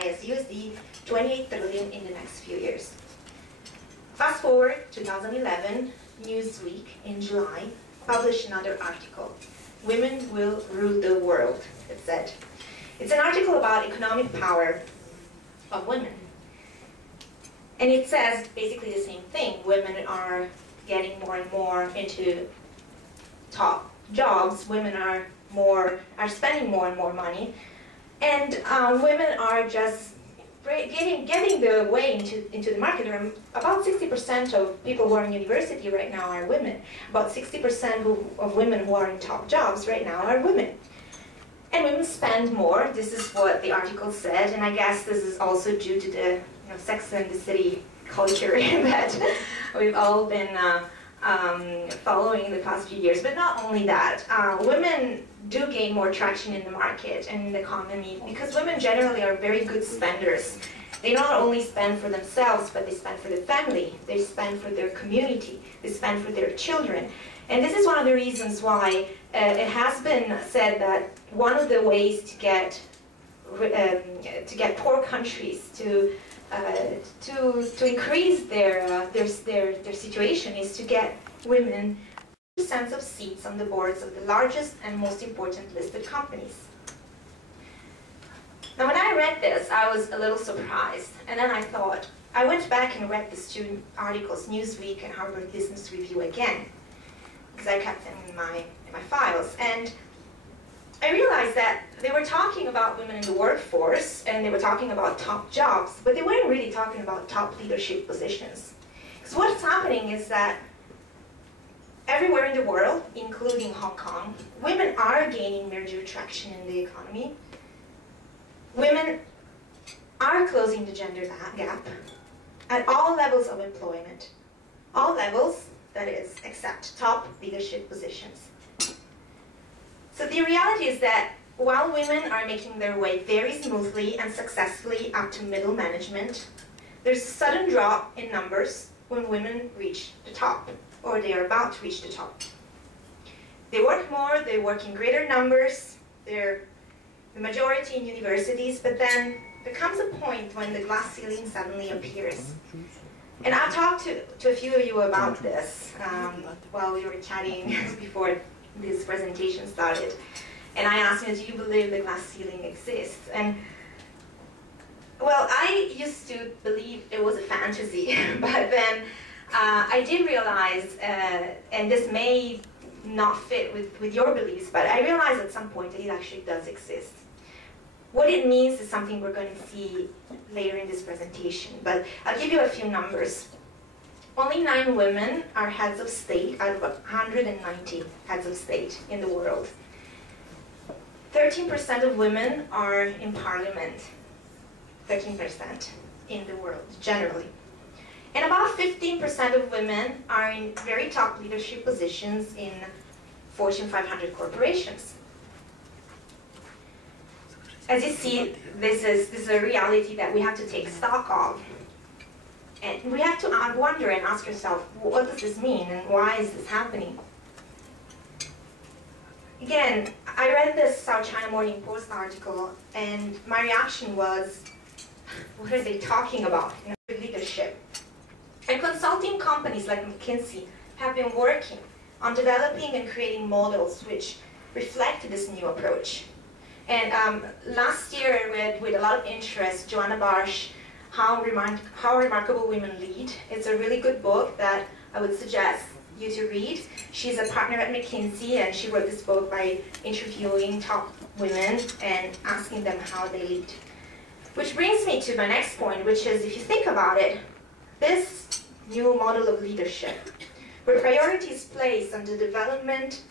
as USD 28 trillion in the next few years. Fast forward 2011, Newsweek in July published another article. Women will rule the world, it said. It's an article about economic power of women. And it says basically the same thing. Women are getting more and more into top jobs. Women are spending more and more money. And women are just getting their way into the market. About 60% of people who are in university right now are women. About 60% of women who are in top jobs right now are women. And women spend more. This is what the article said, and I guess this is also due to the Sex and the City culture that we've all been following the past few years. But not only that, women do gain more traction in the market and in the economy because women generally are very good spenders. They not only spend for themselves, but they spend for their family, they spend for their community, they spend for their children. And this is one of the reasons why it has been said that one of the ways to get poor countries to increase their situation is to get women 2% of seats on the boards of the largest and most important listed companies. Now, when I read this, I was a little surprised, and then I thought, I went back and read these two articles, Newsweek and Harvard Business Review again, because I kept them in my files, and I realized that they were talking about women in the workforce, and they were talking about top jobs, but they weren't really talking about top leadership positions. Because what's happening is that everywhere in the world, including Hong Kong, women are gaining major traction in the economy. Women are closing the gender gap at all levels of employment. All levels, that is, except top leadership positions. So the reality is that while women are making their way very smoothly and successfully up to middle management, there's a sudden drop in numbers when women reach the top, or they are about to reach the top. They work more, they work in greater numbers, they're the majority in universities, but then there comes a point when the glass ceiling suddenly appears. And I've talked to a few of you about this while we were chatting before this presentation started. And I asked you, do you believe the glass ceiling exists? And well, I used to believe it was a fantasy, but then I did realize, and this may not fit with your beliefs, but I realized at some point that it actually does exist. What it means is something we're going to see later in this presentation, but I'll give you a few numbers. Only 9 women are heads of state out of 190 heads of state in the world. 13% of women are in parliament, 13% in the world, generally. And about 15% of women are in very top leadership positions in Fortune 500 corporations. As you see, this is a reality that we have to take stock of. And we have to wonder and ask ourselves, what does this mean and why is this happening? Again, I read this South China Morning Post article, and my reaction was, what are they talking about in leadership? And consulting companies like McKinsey have been working on developing and creating models which reflect this new approach. And last year I read with a lot of interest Joanna Barsh, How Remarkable Women Lead. It's a really good book that I would suggest you to read. She's a partner at McKinsey, and she wrote this book by interviewing top women and asking them how they lead. Which brings me to my next point, which is, if you think about it, this new model of leadership, where priority is placed on the development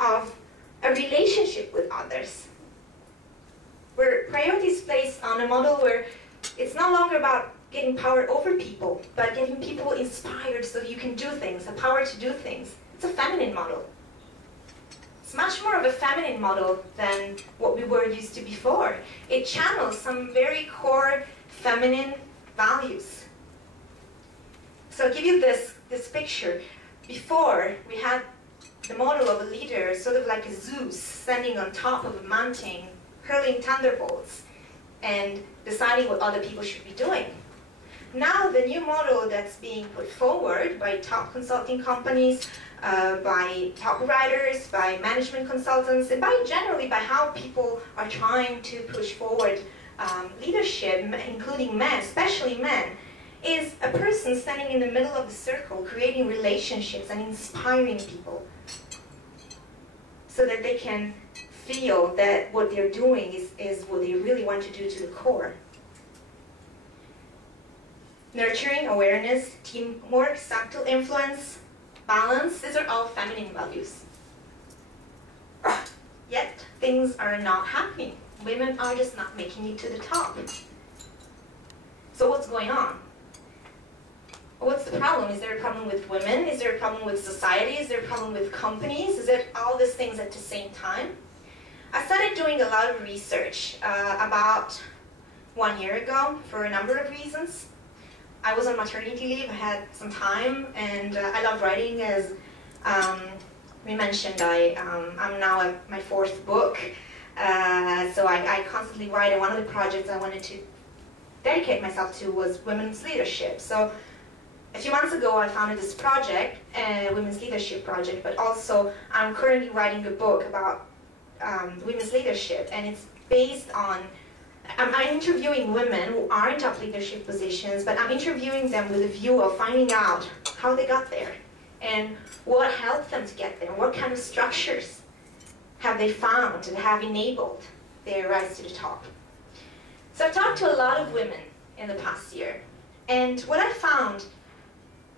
of a relationship with others, where priority is placed on a model where it's no longer about getting power over people, but getting people inspired so you can do things, the power to do things. It's a feminine model. It's much more of a feminine model than what we were used to before. It channels some very core feminine values. So I'll give you this picture. Before, we had the model of a leader, sort of like a Zeus, standing on top of a mountain, hurling thunderbolts. and deciding what other people should be doing. Now the new model that's being put forward by top consulting companies, by top writers, by management consultants, and generally by how people are trying to push forward leadership, including men, especially men, is a person standing in the middle of the circle, creating relationships and inspiring people so that they can feel that what they're doing is what they really want to do to the core. Nurturing, awareness, teamwork, subtle influence, balance, these are all feminine values. Yet, things are not happening. Women are just not making it to the top. So what's going on? What's the problem? Is there a problem with women? Is there a problem with society? Is there a problem with companies? Is it all these things at the same time? I started doing a lot of research about 1 year ago for a number of reasons. I was on maternity leave, I had some time, and I love writing. As we mentioned, I'm now at my 4th book, so I constantly write, and one of the projects I wanted to dedicate myself to was women's leadership. So a few months ago I founded this project, a women's leadership project, but also I'm currently writing a book about women's leadership, and it's based on, I'm interviewing women who are in top leadership positions, but I'm interviewing them with a view of finding out how they got there and what helped them to get there, what kind of structures have they found that have enabled their rise to the top. So I've talked to a lot of women in the past year, and what I found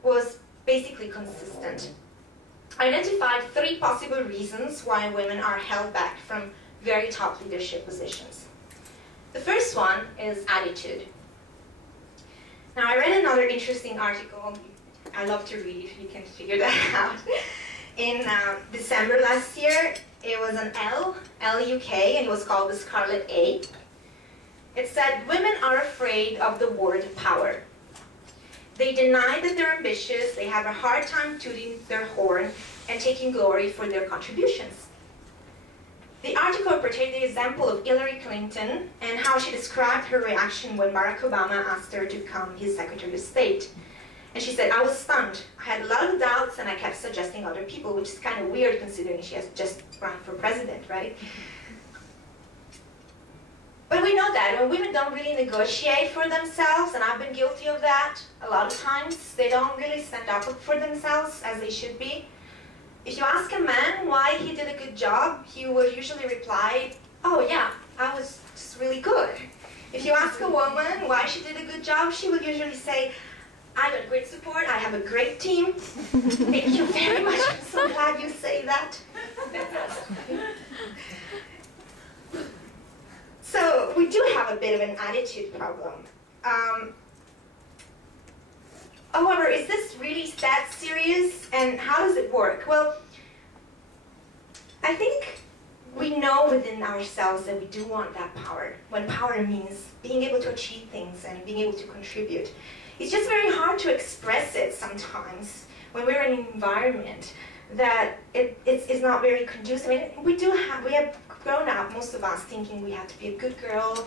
was basically consistent. I identified 3 possible reasons why women are held back from very top leadership positions. The first one is attitude. Now, I read another interesting article. I love to read, you can figure that out. In December last year, it was an L-UK, and it was called the Scarlet A. It said, women are afraid of the word power. They deny that they're ambitious, they have a hard time tooting their horn and taking glory for their contributions. The article portrayed the example of Hillary Clinton and how she described her reaction when Barack Obama asked her to become his Secretary of State. And she said, I was stunned. I had a lot of doubts and I kept suggesting other people, which is kind of weird considering she has just run for president, right? But we know that when women don't really negotiate for themselves, and I've been guilty of that a lot of times, they don't really stand up for themselves as they should be. If you ask a man why he did a good job, he would usually reply, oh yeah, I was just really good. If you ask a woman why she did a good job, she would usually say, I got great support, I have a great team. Thank you very much, I'm so glad you say that. So we do have a bit of an attitude problem. However, is this really that serious, and how does it work? Well, I think we know within ourselves that we do want that power, when power means being able to achieve things and being able to contribute. It's just very hard to express it sometimes when we're in an environment that it's not very conducive. I mean, we have grown up, most of us, thinking we have to be a good girl.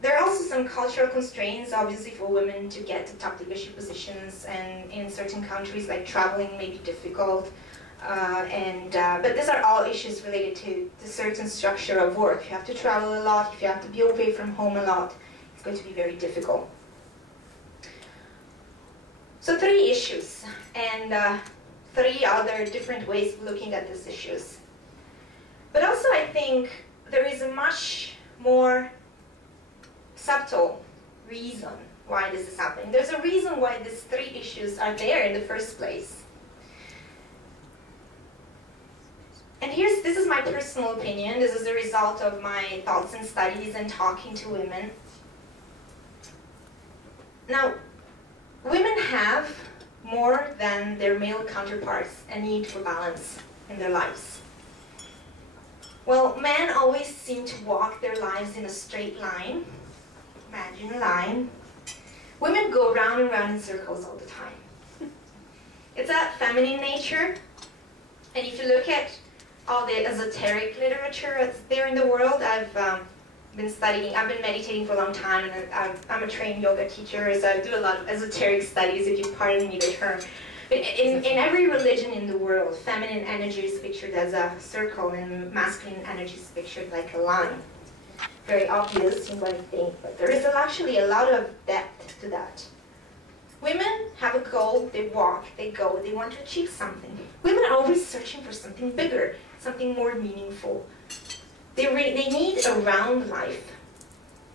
There are also some cultural constraints, obviously, for women to get to top leadership positions, and in certain countries, like traveling may be difficult. But these are all issues related to the certain structure of work. If you have to travel a lot, if you have to be away from home a lot, it's going to be very difficult. So 3 issues, and 3 other different ways of looking at these issues. But also I think there is a much more subtle reason why this is happening. There's a reason why these 3 issues are there in the first place. And this is my personal opinion. This is a result of my thoughts and studies and talking to women. Now, women have, more than their male counterparts, a need for balance in their lives. Well, men always seem to walk their lives in a straight line. Imagine a line. Women go round and round in circles all the time. It's a feminine nature, and if you look at all the esoteric literature that's there in the world, I've been studying, I've been meditating for a long time, and I'm a trained yoga teacher, so I do a lot of esoteric studies, if you pardon me the term. But in every religion in the world, feminine energy is pictured as a circle, and masculine energy is pictured like a line. Very obvious, you might think, but there is actually a lot of depth to that. Women have a goal, they walk, they go, they want to achieve something. Women are always searching for something bigger, something more meaningful. They need a round life.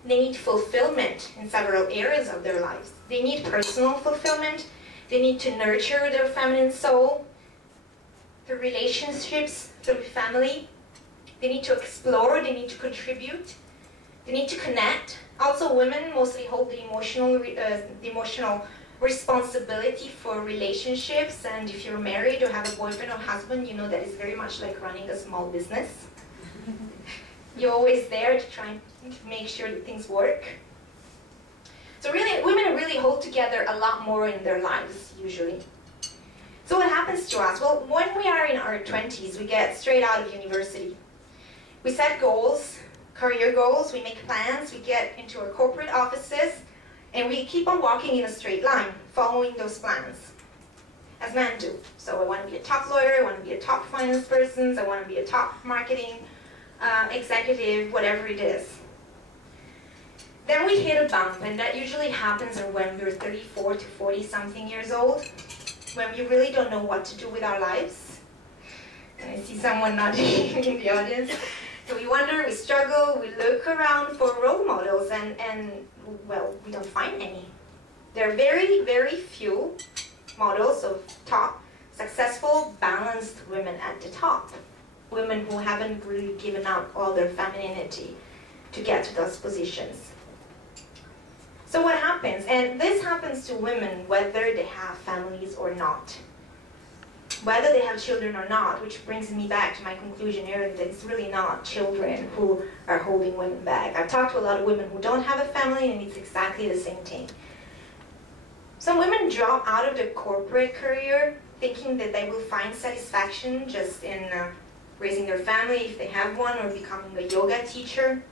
They need fulfillment in several areas of their lives. They need personal fulfillment. They need to nurture their feminine soul through relationships, through family. They need to explore, they need to contribute. They need to connect. Also, women mostly hold the emotional responsibility for relationships, and if you're married or have a boyfriend or husband, you know that it's very much like running a small business. You're always there to try and make sure that things work. So really, women really hold together a lot more in their lives, usually. So what happens to us? Well, when we are in our 20s, we get straight out of university. We set goals, career goals, we make plans, we get into our corporate offices, and we keep on walking in a straight line, following those plans, as men do. So I want to be a top lawyer, I want to be a top finance person, I want to be a top marketing executive, whatever it is. Then we hit a bump, and that usually happens when we're 34 to 40 something years old, when we really don't know what to do with our lives. And I see someone nodding in the audience. So we wonder, we struggle, we look around for role models, and well, we don't find any. There are very, very few models of top, successful, balanced women at the top. Women who haven't really given up all their femininity to get to those positions. So what happens? And this happens to women whether they have families or not. Whether they have children or not, which brings me back to my conclusion earlier that it's really not children who are holding women back. I've talked to a lot of women who don't have a family, and it's exactly the same thing. Some women drop out of their corporate career thinking that they will find satisfaction just in raising their family, if they have one, or becoming a yoga teacher,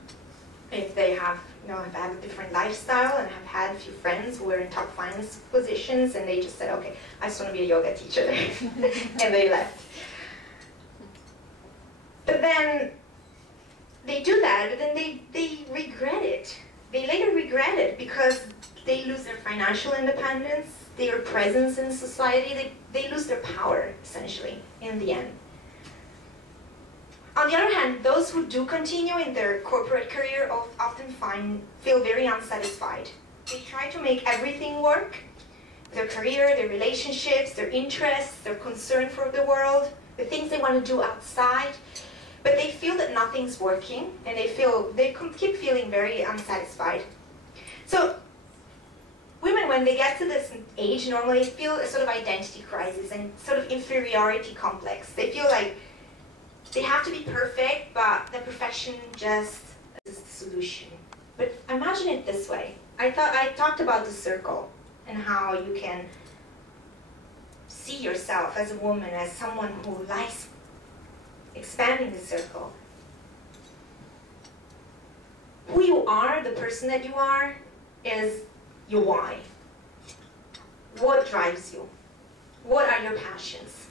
if they have, have had a different lifestyle, and have had a few friends who were in top finance positions, and they just said, okay, I just want to be a yoga teacher, and they left. But then they do that, but then they regret it. They later regret it because they lose their financial independence, their presence in society, they lose their power, essentially, in the end. On the other hand, those who do continue in their corporate career often feel very unsatisfied. They try to make everything work, their career, their relationships, their interests, their concern for the world, the things they want to do outside, but they feel that nothing's working, and they keep feeling very unsatisfied. So women, when they get to this age, normally feel a sort of identity crisis and sort of inferiority complex. They feel like they have to be perfect, but the perfection just is the solution. But imagine it this way. I talked about the circle and how you can see yourself as a woman, as someone who likes expanding the circle. Who you are, the person that you are, is your why. What drives you? What are your passions?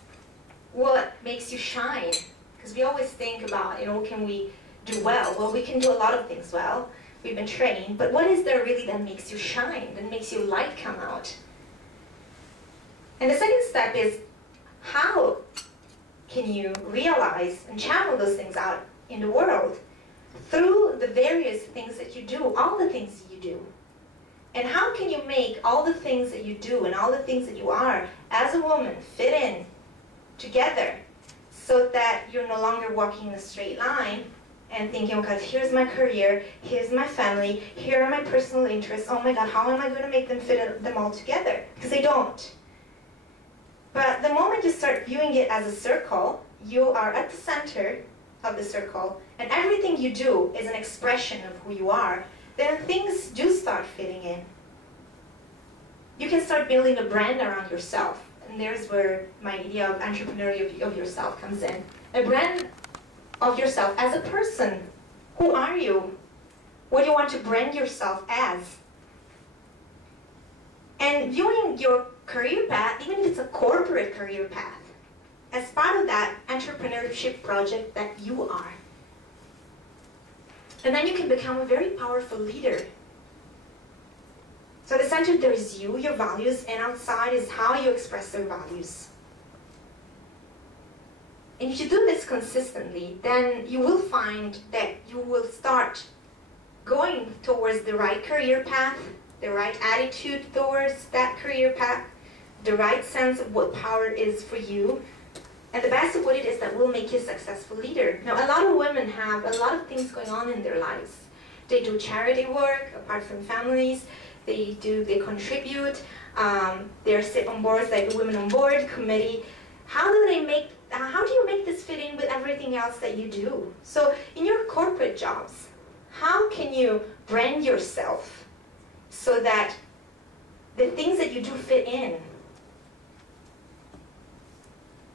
What makes you shine? Because we always think about, can we do well? Well, we can do a lot of things well. We've been trained. But what is there really that makes you shine, that makes your light come out? And the second step is, how can you realize and channel those things out in the world through the various things that you do, all the things that you do? And how can you make all the things that you do and all the things that you are as a woman fit in together, so that you're no longer walking in a straight line and thinking, okay, here's my career, here's my family, here are my personal interests, oh my God, how am I going to make them fit them all together? Because they don't. But the moment you start viewing it as a circle, you are at the center of the circle, and everything you do is an expression of who you are, then things do start fitting in. You can start building a brand around yourself. And there's where my idea of entrepreneurial of yourself comes in. A brand of yourself as a person. Who are you? What do you want to brand yourself as? And viewing your career path, even if it's a corporate career path, as part of that entrepreneurship project that you are. And then you can become a very powerful leader. So at the center there is you, your values, and outside is how you express your values. And if you do this consistently, then you will find that you will start going towards the right career path, the right attitude towards that career path, the right sense of what power is for you, and the best of what it is that will make you a successful leader. Now, a lot of women have a lot of things going on in their lives. They do charity work, apart from families. They contribute. They sit on boards like the Women on Board committee. How do you make this fit in with everything else that you do? So in your corporate jobs, how can you brand yourself so that the things that you do fit in?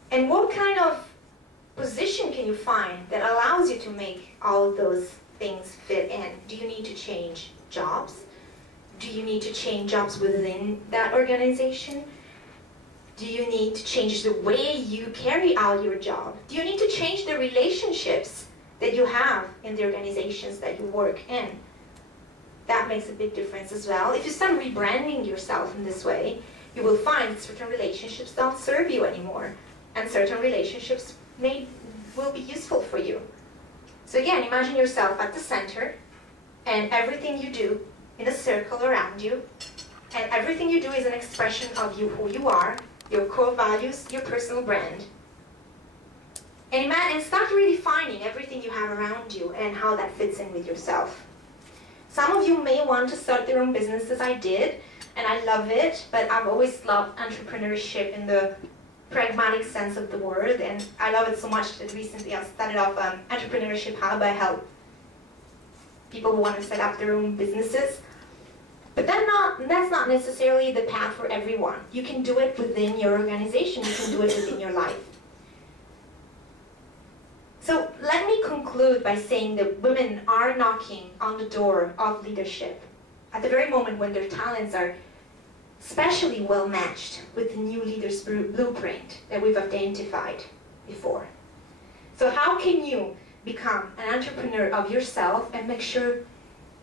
And what kind of position can you find that allows you to make all of those things fit in? Do you need to change jobs? Do you need to change jobs within that organization? Do you need to change the way you carry out your job? Do you need to change the relationships that you have in the organizations that you work in? That makes a big difference as well. If you start rebranding yourself in this way, you will find that certain relationships don't serve you anymore, and certain relationships will be useful for you. So again, imagine yourself at the center, and everything you do in a circle around you, and everything you do is an expression of you, who you are, your core values, your personal brand. And start redefining everything you have around you and how that fits in with yourself. Some of you may want to start their own business as I did, and I love it, but I've always loved entrepreneurship in the pragmatic sense of the word, and I love it so much that recently I started off Entrepreneurship Hub. I help people who want to set up their own businesses. But that's not necessarily the path for everyone. You can do it within your organization, you can do it within your life. So let me conclude by saying that women are knocking on the door of leadership at the very moment when their talents are especially well matched with the new leader's blueprint that we've identified before. So how can you become an entrepreneur of yourself and make sure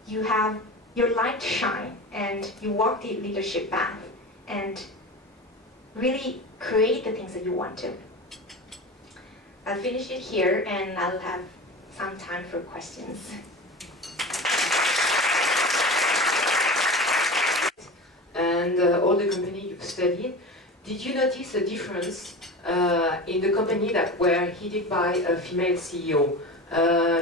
you have your light shine and you walk the leadership path and really create the things that you want to? I'll finish it here and I'll have some time for questions. And all the company you've studied, did you notice a difference in the company that were headed by a female CEO?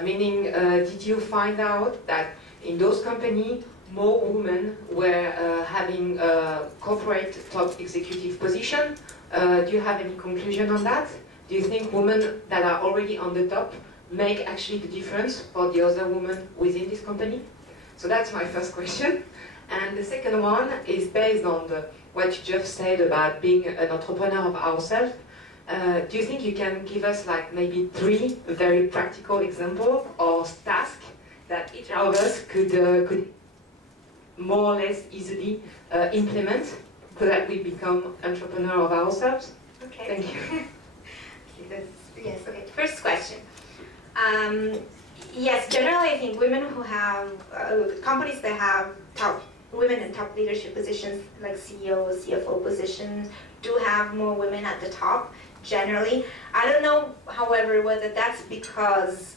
Meaning, did you find out that in those companies, more women were having a corporate top executive position? Do you have any conclusion on that? Do you think women that are already on the top make actually the difference for the other women within this company? So that's my first question. And the second one is based on what you just said about being an entrepreneur of ourselves. Do you think you can give us like maybe 3 very practical examples or tasks that each of us could more or less easily implement so that we become entrepreneur of ourselves? Okay. Thank you. Yes, okay. First question. Yes, generally I think women who have, companies that have women in top leadership positions like CEO, CFO positions do have more women at the top, generally. I don't know, however, whether that's because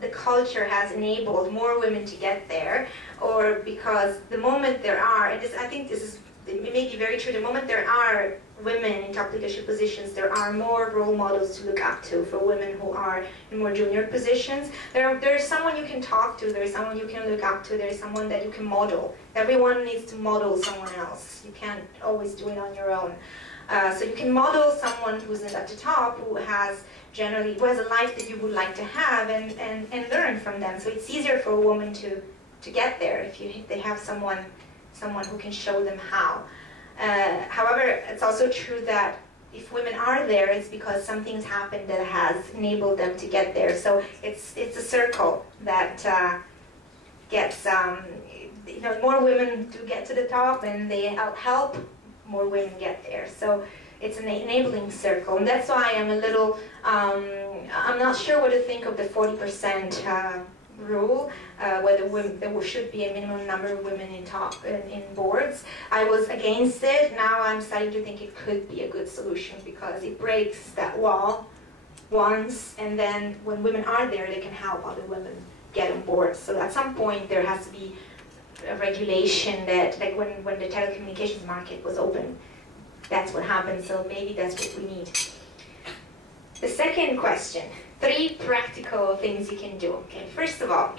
the culture has enabled more women to get there, or because the moment there are, and I think it may be very true, the moment there are women in top leadership positions, there are more role models to look up to for women who are in more junior positions. There is someone you can talk to, there is someone you can look up to, there is someone that you can model. Everyone needs to model someone else. You can't always do it on your own. So you can model someone who's at the top, who has a life that you would like to have, and learn from them. So it's easier for a woman to get there if they have someone who can show them how. However, it's also true that if women are there, it's because something's happened that has enabled them to get there. So it's a circle that gets, more women do get to the top, and they help more women get there. So it's an enabling circle, and that's why I'm a little, I'm not sure what to think of the 40% rule, whether there should be a minimum number of women in boards. I was against it. Now I'm starting to think it could be a good solution, because it breaks that wall once, and then when women are there, they can help other women get on board. So at some point there has to be a regulation that, like when the telecommunications market was open, that's what happened. So maybe that's what we need. The second question, 3 practical things you can do. Okay, first of all,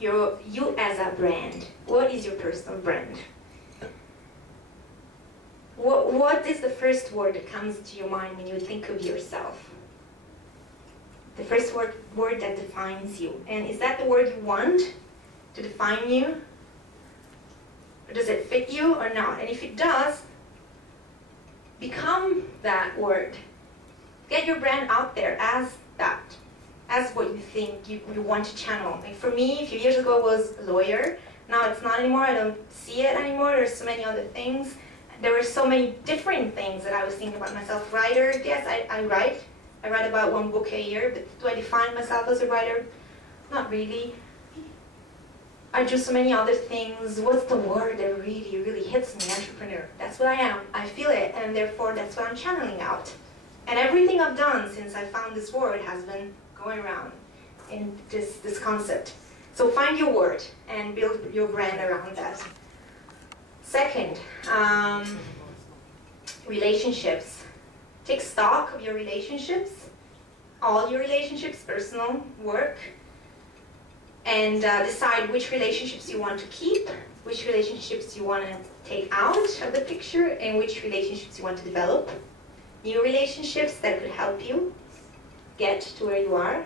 you as a brand. What is your personal brand? What is the first word that comes to your mind when you think of yourself? The first word that defines you. And is that the word you want to define you? Or does it fit you or not? And if it does, become that word. Get your brand out there as that, as what you think you want to channel. Like for me, a few years ago, it was a lawyer. Now it's not anymore. I don't see it anymore. There's so many other things. There were so many different things that I was thinking about myself. Writer, yes, I write. I write about 1 book a year, but do I define myself as a writer? Not really. I do so many other things. What's the word that really, really hits me? Entrepreneur. That's what I am. I feel it, and therefore that's what I'm channeling out. And everything I've done since I found this word has been going around in this concept. So find your word and build your brand around that. Second, relationships. Take stock of your relationships, all your relationships, personal, work, and decide which relationships you want to keep, which relationships you want to take out of the picture, and which relationships you want to develop. New relationships that could help you get to where you are.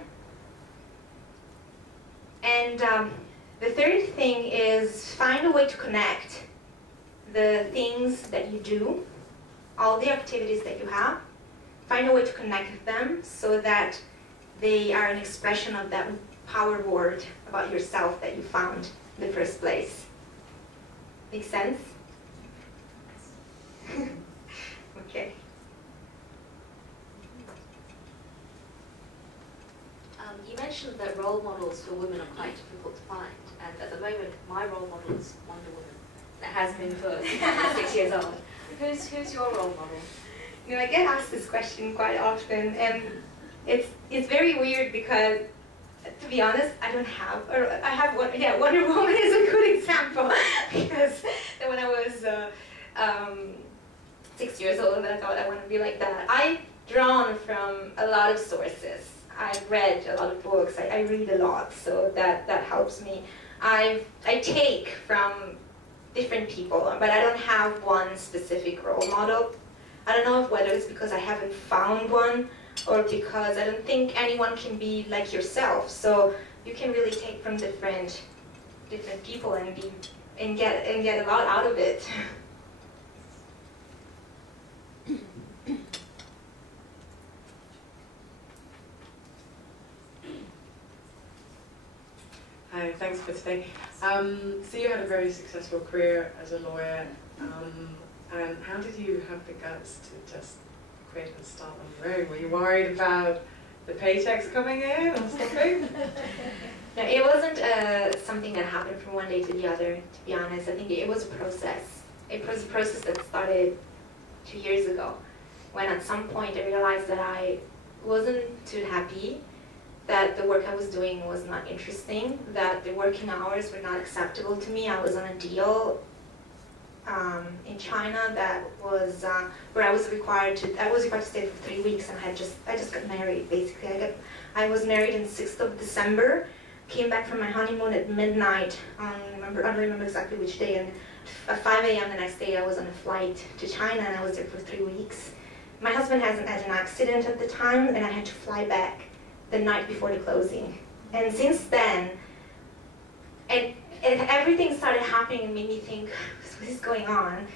And the third thing is find a way to connect the things that you do, all the activities that you have. Find a way to connect them so that they are an expression of that power word about yourself that you found in the first place. Make sense? Okay. You mentioned that role models for women are quite difficult to find, and at the moment my role model is Wonder Woman. That has been for 6 years old. Who's your role model? You know, I get asked this question quite often, and it's very weird because, to be honest, I don't have, or I have one. Yeah, Wonder Woman is a good example because when I was 6 years old, I thought I want to be like that. I've drawn from a lot of sources. I've read a lot of books. I read a lot, so that helps me. I take from different people, but I don't have one specific role model. I don't know whether it's because I haven't found one or because I don't think anyone can be like yourself. So you can really take from different people and get a lot out of it. Hi, thanks for today. So you had a very successful career as a lawyer, and how did you have the guts to just quit and start on your own? Were you worried about the paychecks coming in or something? No, it wasn't something that happened from one day to the other, to be honest. I think it was a process. It was a process that started 2 years ago, when at some point I realized that I wasn't too happy, that the work I was doing was not interesting, that the working hours were not acceptable to me. I was on a deal in China that was where I was required to stay for 3 weeks, and I just got married basically. I was married on the 6th of December, came back from my honeymoon at midnight. I don't remember exactly which day, and at 5 a.m. the next day I was on a flight to China, and I was there for 3 weeks. My husband had an accident at the time, and I had to fly back the night before the closing. And since then, and everything started happening and made me think, what is going on?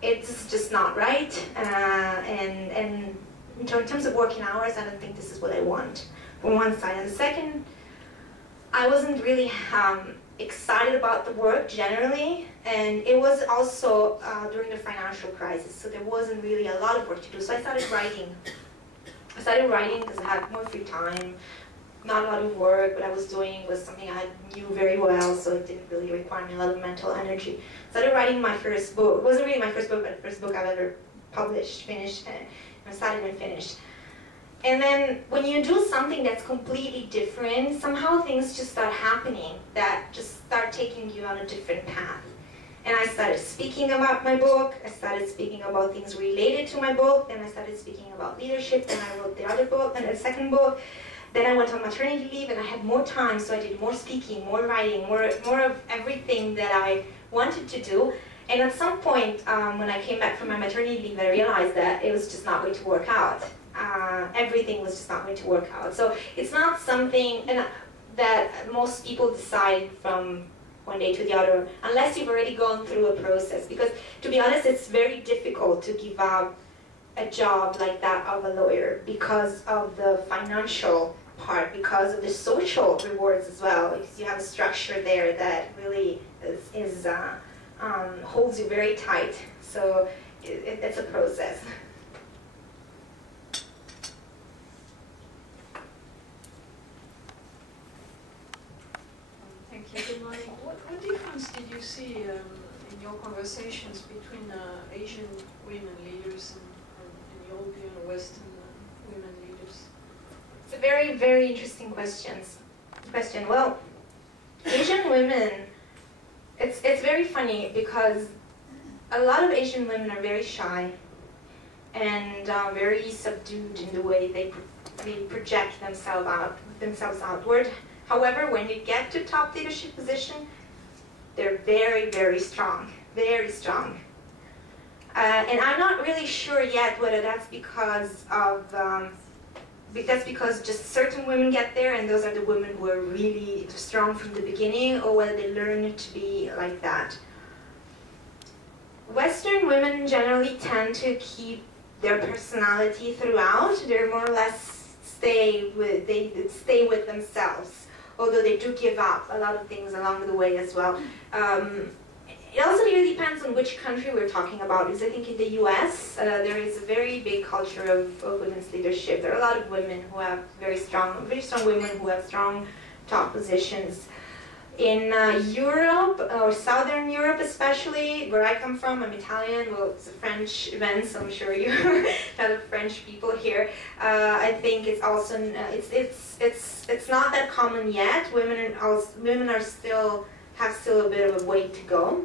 It's just not right. And in terms of working hours, I don't think this is what I want, from one side. And the second I wasn't really excited about the work generally, and it was also during the financial crisis, so there wasn't really a lot of work to do. So I started writing. I started writing because I had more free time, not a lot of work. What I was doing was something I knew very well, so it didn't really require me a lot of mental energy. I started writing my first book. It wasn't really my first book, but the first book I've ever published, finished, and started and finished. And then when you do something that's completely different, somehow things just start happening that just start taking you on a different path. And I started speaking about my book, I started speaking about things related to my book, then I started speaking about leadership, then I wrote the other book, and the second book. Then I went on maternity leave and I had more time, so I did more speaking, more writing, more of everything that I wanted to do. And at some point, when I came back from my maternity leave, I realized that it was just not going to work out. Everything was just not going to work out. So it's not something that most people decide from one day to the other, unless you've already gone through a process. Because to be honest, it's very difficult to give up a job like that of a lawyer because of the financial part, because of the social rewards as well, because you have a structure there that really holds you very tight. So it's a process. Thank you. Good morning. What difference did you see in your conversations between Asian women leaders and European or Western women leaders? It's a very, very interesting question. Well, Asian women, it's very funny because a lot of Asian women are very shy and very subdued in the way they project themselves outward. However, when they get to top leadership position, they're very, very strong, very strong. And I'm not really sure yet whether that's because just certain women get there and those are the women who are really strong from the beginning, or whether they learn to be like that. Western women generally tend to keep their personality throughout. They're more or less stay with themselves, although they do give up a lot of things along the way as well. It also really depends on which country we're talking about, because I think in the US, there is a very big culture of women's leadership. There are a lot of women who have very strong women who have strong top positions. In Europe, or Southern Europe especially, where I come from, I'm Italian, well, it's a French event, so I'm sure you have the French people here. I think it's also, it's not that common yet. Women have still a bit of a way to go.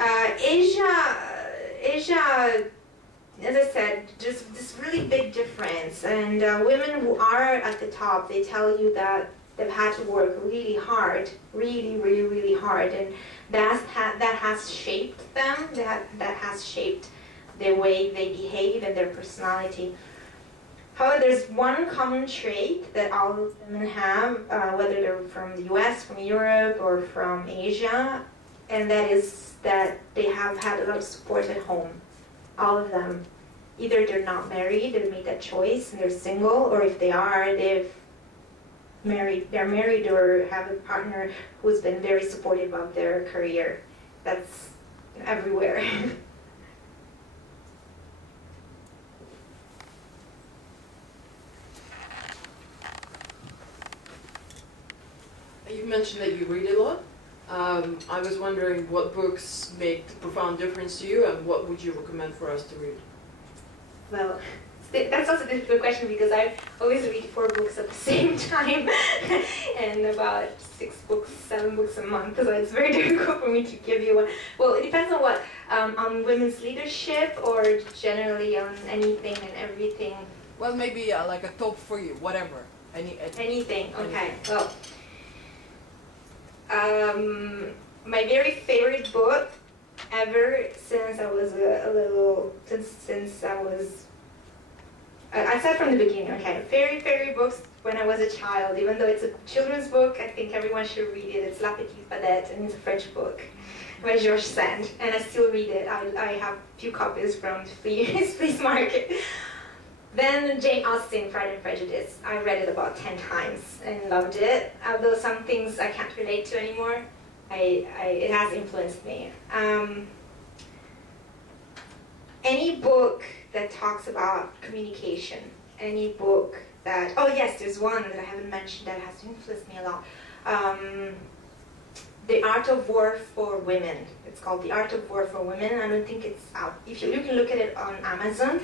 Asia, as I said, there's this really big difference, and women who are at the top, they tell you that they've had to work really hard, really hard, and that has shaped them, that has shaped the way they behave and their personality. However, there's one common trait that all women have, whether they're from the US, from Europe, or from Asia, and that is that they have had a lot of support at home, all of them. Either they're not married, they've made that choice, and they're single, or if they are, they're married or have a partner who's been very supportive of their career. That's everywhere. You mentioned that you read a lot. I was wondering what books make a profound difference to you, and what would you recommend for us to read? Well, that's also a difficult question because I always read 4 books at the same time and about 6 books, 7 books a month, so it's very difficult for me to give you one. Well, it depends on what, on women's leadership or generally on anything and everything. Well, maybe like a top 3, whatever. Anything, okay. Well, my very favorite book ever since I was I said from the beginning, okay, favorite books when I was a child, even though it's a children's book, I think everyone should read it. It's La Petite Fadette, and it's a French book by Georges Sand, and I still read it. I have a few copies from the flea market. Then Jane Austen, Pride and Prejudice. I read it about 10 times and loved it. Although some things I can't relate to anymore, it has influenced me. Any book that talks about communication, any book that, oh yes, there's one that I haven't mentioned that has influenced me a lot. The Art of War for Women. It's called The Art of War for Women. I don't think it's out. If you can look at it on Amazon.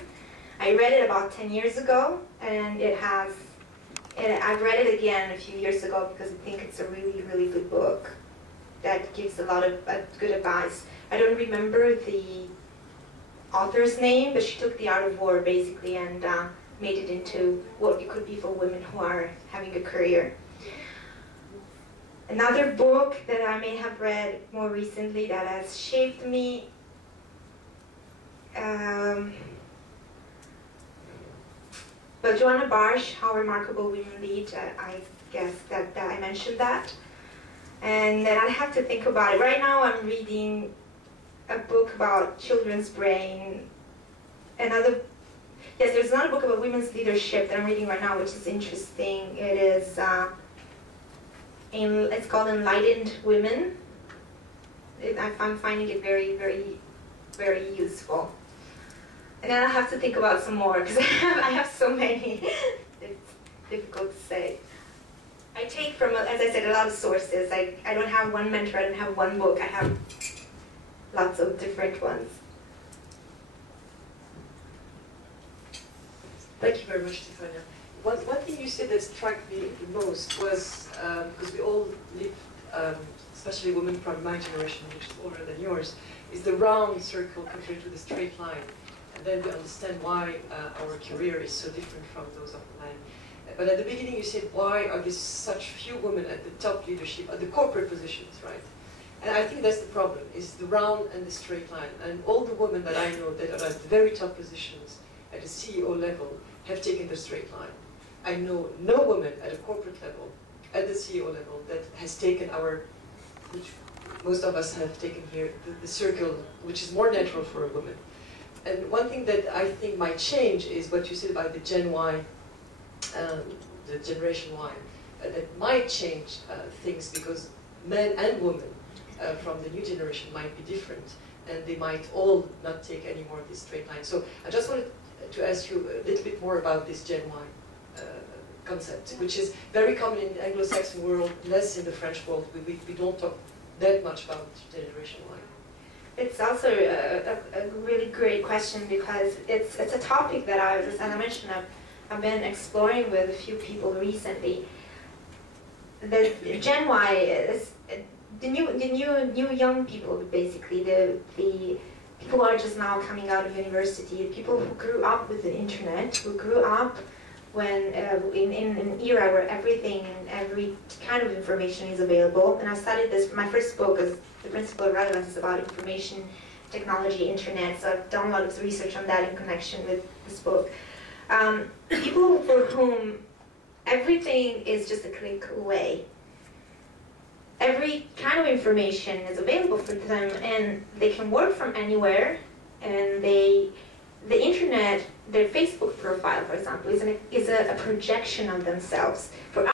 I read it about 10 years ago, and I've read it again a few years ago because I think it's a really, really good book that gives a lot of good advice. I don't remember the author's name, but she took the art of war basically and made it into what it could be for women who are having a career. Another book that I may have read more recently that has shaped me, but Joanna Barsh, How Remarkable Women Lead, I guess that I mentioned that. And then I have to think about it. Right now I'm reading a book about children's brain. Yes, there's another book about women's leadership that I'm reading right now, which is interesting. It is, it's called Enlightened Women. I'm finding it very, very, very useful. And then I have to think about some more because I have so many. It's difficult to say. I take from, as I said, a lot of sources. I don't have one mentor, I don't have one book. I have lots of different ones. Thank you very much, Stefania. One thing you said that struck me the most was, because we all live, especially women from my generation, which is older than yours, is the round circle compared to the straight line. And then we understand why our career is so different from those of men. But at the beginning you said, why are there such few women at the top leadership, at the corporate positions, right? And I think that's the problem, is the round and the straight line. And all the women that I know that are at the very top positions at the CEO level have taken the straight line. I know no woman at a corporate level, at the CEO level, that has taken which most of us have taken here, the circle, which is more natural for a woman. And one thing that I think might change is what you said about the Gen Y, the Generation Y, that might change things because men and women from the new generation might be different, and they might all not take any more of this straight line. So I just wanted to ask you a little bit more about this Gen Y concept, which is very common in the Anglo-Saxon world, less in the French world. We don't talk that much about Generation Y. It's also a really great question because it's a topic that as I mentioned, I've been exploring with a few people recently. The Gen Y is the new young people, basically the people who are just now coming out of university, the people who grew up with the internet, who grew up when in an era where everything and every kind of information is available. And I studied this. My first book is The Principle of Relevance, is about information technology, internet. So I've done a lot of research on that in connection with this book. People for whom everything is just a click away. Every kind of information is available for them, and they can work from anywhere. And the internet, their Facebook profile, for example, is a projection of themselves. For